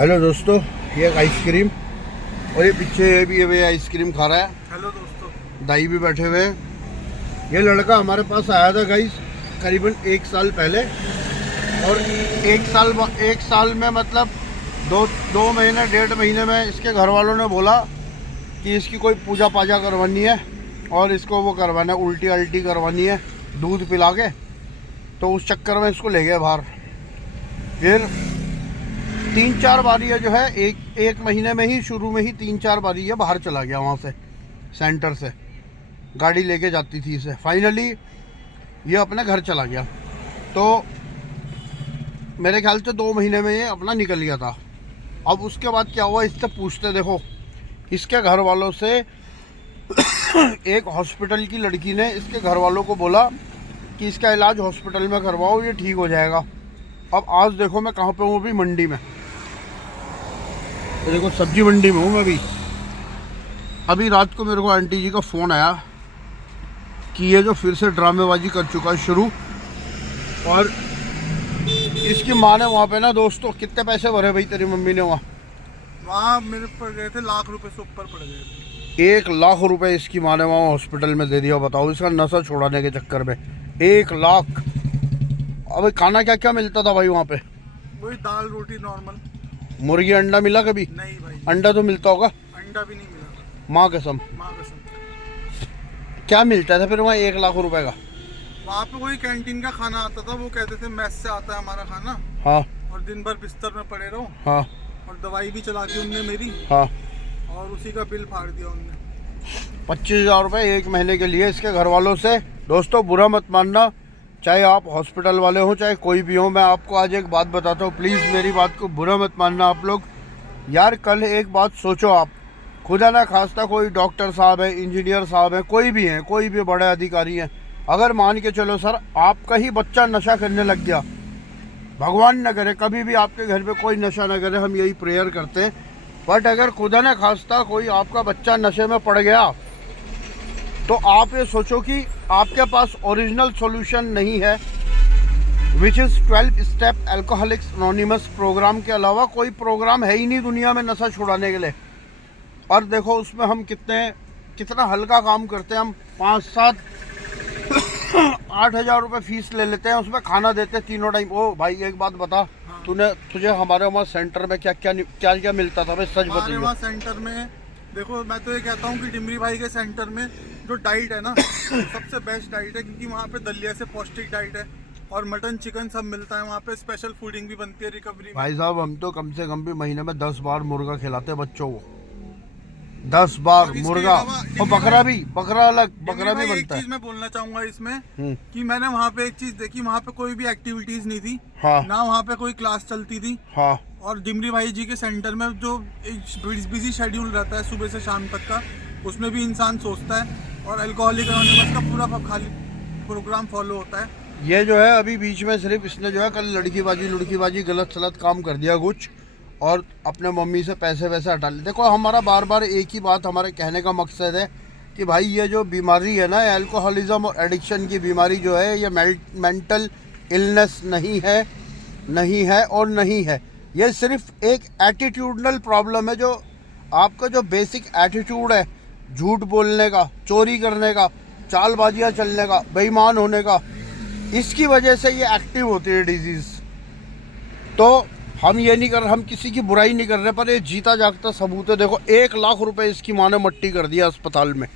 Hello दोस्तों, ये एक आइसक्रीम और ये पीछे ये भी ये आइसक्रीम खा रहा है। हेलो दोस्तों, दाई भी बैठे हुए हैं। ये लड़का हमारे पास आया था गाइस करीबन 1 साल पहले, और एक साल में मतलब दो महीने 1.5 महीने में इसके घर वालों ने बोला कि इसकी कोई पूजा पाजा करवानी है और इसको वो करवाना है, उल्टी अल्टी करवानी है दूध पिला के। तो उस चक्कर में इसको ले गए बाहर। फिर 3-4 बार ये जो है एक महीने में ही शुरू में ही 3-4 बार ये बाहर चला गया, वहाँ से सेंटर से गाड़ी लेके जाती थी इसे। फाइनली ये अपने घर चला गया। तो मेरे ख्याल से 2 महीने में ये अपना निकल गया था। अब उसके बाद क्या हुआ, इससे पूछते देखो इसके घर वालों से एक हॉस्पिटल की लड़की ने इसके घर वालों को बोला कि इसका इलाज हॉस्पिटल में करवाओ, ये ठीक हो जाएगा। अब आज देखो मैं कहाँ पे हूँ, अभी मंडी में। तो देखो सब्जी मंडी में हूँ मैं अभी रात को मेरे को आंटी जी का फ़ोन आया कि ये जो फिर से ड्रामेबाजी कर चुका है शुरू, और इसकी माँ ने वहाँ पे ना दोस्तों कितने पैसे भरे भाई तेरी मम्मी ने वहाँ मेरे पड़ गए थे, लाख रुपए से ऊपर पड़ गए थे। 1 लाख रुपए इसकी माँ ने वहाँ हॉस्पिटल में दे दिया। बताओ, इसका नशा छुड़ाने के चक्कर में 1 लाख। अब खाना क्या क्या मिलता था भाई वहाँ पे? वही दाल रोटी नॉर्मल। मुर्गी अंडा मिला कभी? नहीं भाई। अंडा तो मिलता होगा? अंडा भी नहीं मिला। माँ कसम। क्या मिलता था फिर वहाँ 1 लाख रुपए का? वहाँ पे वही कैंटीन का खाना आता था, वो कहते थे मैस से आता है हमारा खाना। हाँ। और दिन भर बिस्तर में पड़े रहो। हाँ। और दवाई भी चला दी उनने मेरी। हाँ। और उसी का बिल फाड़ दिया उनने। 25,000 रुपये 1 महीने के लिए इसके घर वालों से। दोस्तों बुरा मत मानना, चाहे आप हॉस्पिटल वाले हो चाहे कोई भी हो। मैं आपको आज एक बात बताता हूँ, प्लीज़ मेरी बात को बुरा मत मानना आप लोग। यार कल एक बात सोचो आप, खुदा ना खास्ता कोई डॉक्टर साहब है, इंजीनियर साहब है, कोई भी है, कोई भी बड़े अधिकारी हैं, अगर मान के चलो सर आपका ही बच्चा नशा करने लग गया, भगवान न करे कभी भी आपके घर पे कोई नशा न करे, हम यही प्रेयर करते हैं। बट अगर खुदा ना खास्ता कोई आपका बच्चा नशे में पड़ गया तो आप ये सोचो कि आपके पास ओरिजिनल सॉल्यूशन नहीं है, which is 12 step alcoholics anonymous program के अलावा कोई प्रोग्राम है ही नहीं दुनिया में नशा छुड़ाने के लिए। और देखो उसमें हम कितना हल्का काम करते हैं। हम 5-7 8 हज़ार रुपये फीस ले लेते हैं, उसमें खाना देते हैं 3 टाइम। ओ भाई एक बात बता, तुझे हमारे वहाँ सेंटर में क्या मिलता था? भाई सच बताइए। वहाँ सेंटर में देखो, मैं तो ये कहता हूँ कि डिमरी भाई के सेंटर में जो डाइट है ना सबसे बेस्ट डाइट है, क्योंकि वहाँ पे दलिया से पौष्टिक डाइट है और मटन चिकन सब मिलता है। वहाँ पे स्पेशल फूडिंग भी बनती है रिकवरी। भाई साहब हम तो कम से कम भी महीने में 10 बार मुर्गा खिलाते हैं बच्चों को, 10 बार मुर्गा। और बकरा भी बनता है। चीज मैं बोलना चाहूंगा इसमें कि मैंने वहाँ पे एक चीज देखी, वहाँ पे कोई भी एक्टिविटीज नहीं थी। हाँ। ना वहाँ पे कोई क्लास चलती थी। हाँ। और डिमरी भाई जी के सेंटर में जो बिजी शेड्यूल रहता है सुबह से शाम तक का, उसमें भी इंसान सोचता है, और अल्कोहलिक एनोनिमस का पूरा खाली प्रोग्राम फॉलो होता है। ये जो है अभी बीच में सिर्फ इसने जो है कल लड़कीबाजी गलत सलत काम कर दिया कुछ, और अपने मम्मी से पैसे वैसे हटा ले। देखो हमारा बार बार एक ही बात हमारे कहने का मकसद है कि भाई ये जो बीमारी है ना, अल्कोहलिज्म और एडिक्शन की बीमारी जो है, ये मेंटल इलनेस नहीं है। ये सिर्फ एक एटीट्यूडनल प्रॉब्लम है। जो आपका जो बेसिक एटीट्यूड है, झूठ बोलने का, चोरी करने का, चालबाजियाँ चलने का, बेईमान होने का, इसकी वजह से ये एक्टिव होती है डिजीज़। तो हम ये नहीं कर रहे, हम किसी की बुराई नहीं कर रहे, पर ये जीता जागता सबूत है। देखो 1 लाख रुपए इसकी माँ ने मट्टी कर दिया अस्पताल में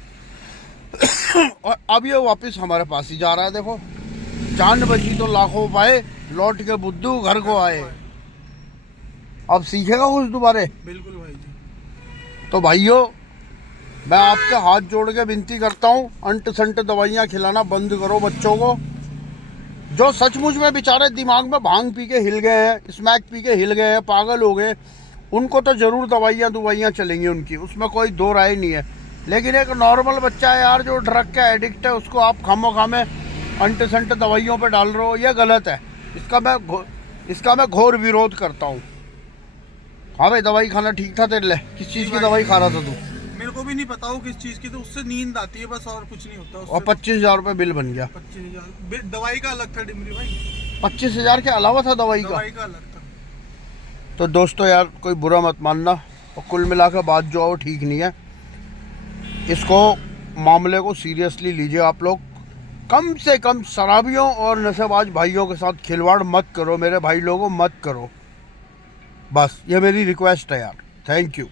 और अब ये वापस हमारे पास ही जा रहा है। देखो जान बची तो लाखों पाए, लौट के बुद्धू घर को आए। अब सीखेगा कुछ दोबारे? बिल्कुल भाई जी। तो भाइयों मैं आपके हाथ जोड़ के विनती करता हूँ, अंट संट दवाइयाँ खिलाना बंद करो बच्चों को। जो सचमुच में बेचारे दिमाग में भांग पी के हिल गए हैं, स्मैक पी के हिल गए हैं, पागल हो गए, उनको तो ज़रूर दवाइयाँ चलेंगी उनकी, उसमें कोई दो राय नहीं है। लेकिन एक नॉर्मल बच्चा है यार जो ड्रग का एडिक्ट है, उसको आप खामोखा में अंट संट दवाइयों पे डाल रहे हो, यह गलत है। इसका मैं घोर विरोध करता हूँ। हाँ भाई दवाई खाना ठीक था तेरे लिए? किस चीज़ की दवाई खा रहा था तू? मेरे को भी नहीं पता हो किस चीज़ की, तो उससे नींद आती है बस, और कुछ नहीं होता। और 25,000 रुपये बिल बन गया। 25,000 दवाई का अलग था डिमरी भाई। 25,000 के अलावा था दवाई का अलग था। तो दोस्तों यार कोई बुरा मत मानना, और कुल मिला कर बात जो है वो ठीक नहीं है। इसको मामले को सीरियसली लीजिए आप लोग। कम से कम शराबियों और नशेबाज भाइयों के साथ खिलवाड़ मत करो, मेरे भाई लोगों मत करो। बस ये मेरी रिक्वेस्ट है यार। Thank you.